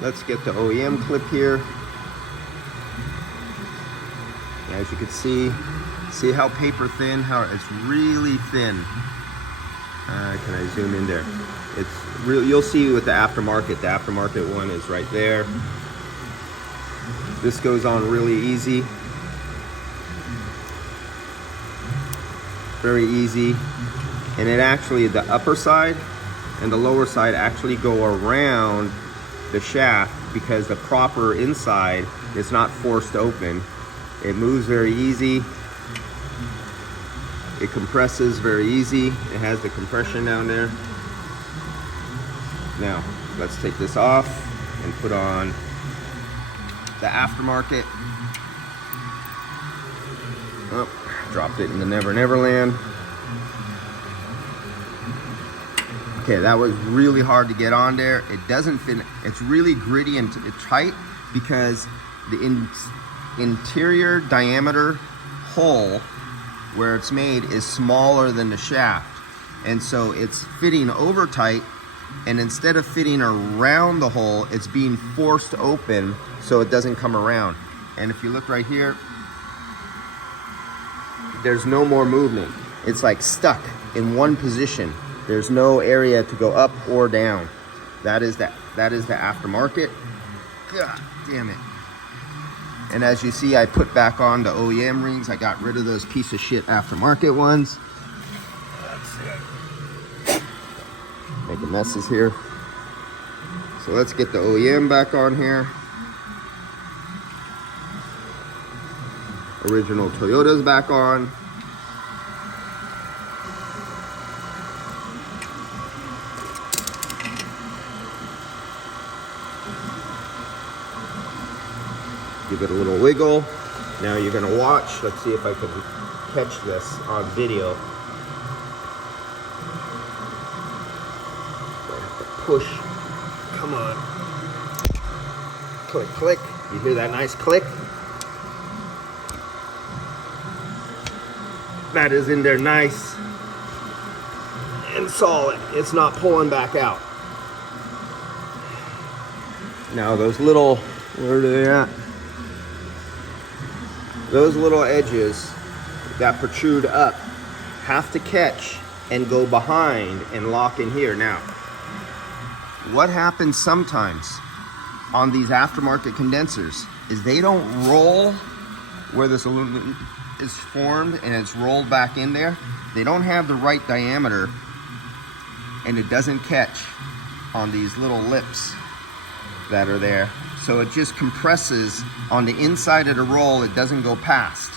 let's get the OEM clip here. As you can see how paper thin, how it's really thin. Can I zoom in there? It's real. You'll see with the aftermarket. The aftermarket one is right there. This goes on really easy. Very easy. And it actually, the upper side and the lower side actually go around the shaft because the proper inside is not forced open. It moves very easy. It compresses very easy. It has the compression down there. Now, let's take this off and put on the aftermarket. Oh, dropped it in the Never Never Land. Okay, that was really hard to get on there. It doesn't fit. It's really gritty and tight because the interior diameter hole where it's made is smaller than the shaft, and so it's fitting over tight, and instead of fitting around the hole, it's being forced open so it doesn't come around. And if you look right here, there's no more movement. It's like stuck in one position. There's no area to go up or down. That is the aftermarket. God damn it. And as you see, I put back on the OEM rings. I got rid of those piece of shit aftermarket ones. Making messes here. So let's get the OEM back on here. Original Toyota's back on. Give it a little wiggle. Now you're gonna watch. Let's see if I can catch this on video. I have to push. Come on. Click, click. You hear that nice click? That is in there nice and solid. It's not pulling back out. Now those little, where are they at? Those little edges that protrude up have to catch and go behind and lock in here. Now, what happens sometimes on these aftermarket condensers is they don't roll where this aluminum is formed and it's rolled back in there. They don't have the right diameter and it doesn't catch on these little lips that are there. So it just compresses on the inside of the roll. It doesn't go past.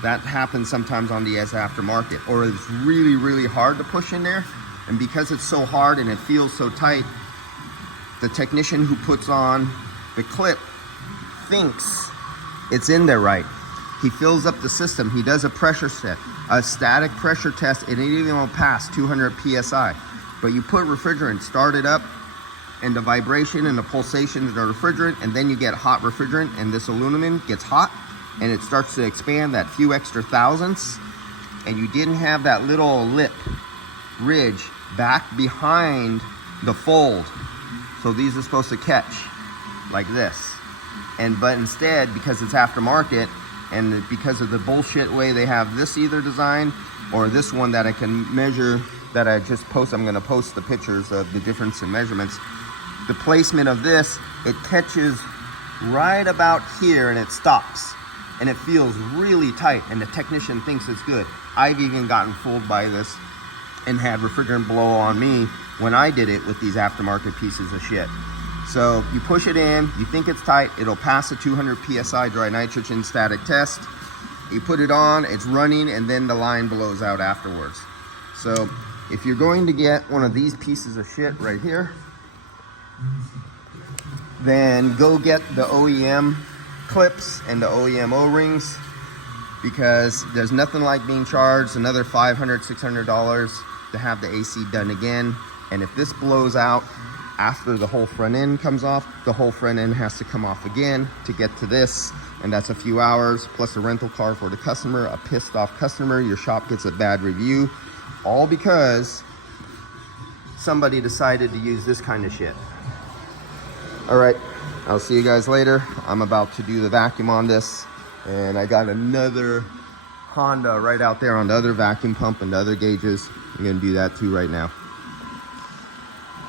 That happens sometimes on the aftermarket, or it's really, really hard to push in there. And because it's so hard and it feels so tight, the technician who puts on the clip thinks it's in there right. He fills up the system. He does a pressure set, a static pressure test, and it even won't pass 200 PSI. But you put refrigerant, start it up, and the vibration and the pulsation of the refrigerant, and then you get hot refrigerant, and this aluminum gets hot and it starts to expand that few extra thousandths, and you didn't have that little lip ridge back behind the fold. So these are supposed to catch like this, but instead, because it's aftermarket and because of the bullshit way they have this either design or this one that I can measure, that I just post, I'm going to post the pictures of the difference in measurements. The placement of this, it catches right about here and it stops. And it feels really tight and the technician thinks it's good. I've even gotten fooled by this and had refrigerant blow on me when I did it with these aftermarket pieces of shit. So you push it in, you think it's tight, it'll pass a 200 PSI dry nitrogen static test. You put it on, it's running, and then the line blows out afterwards. So if you're going to get one of these pieces of shit right here, then go get the OEM clips and the OEM O-rings, because there's nothing like being charged another $500, $600 to have the AC done again. And if this blows out after the whole front end comes off, the whole front end has to come off again to get to this, and that's a few hours plus a rental car for the customer, a pissed off customer. Your shop gets a bad review, all because somebody decided to use this kind of shit. All right, I'll see you guys later. I'm about to do the vacuum on this, and I got another Honda right out there on the other vacuum pump and the other gauges. I'm gonna do that too right now.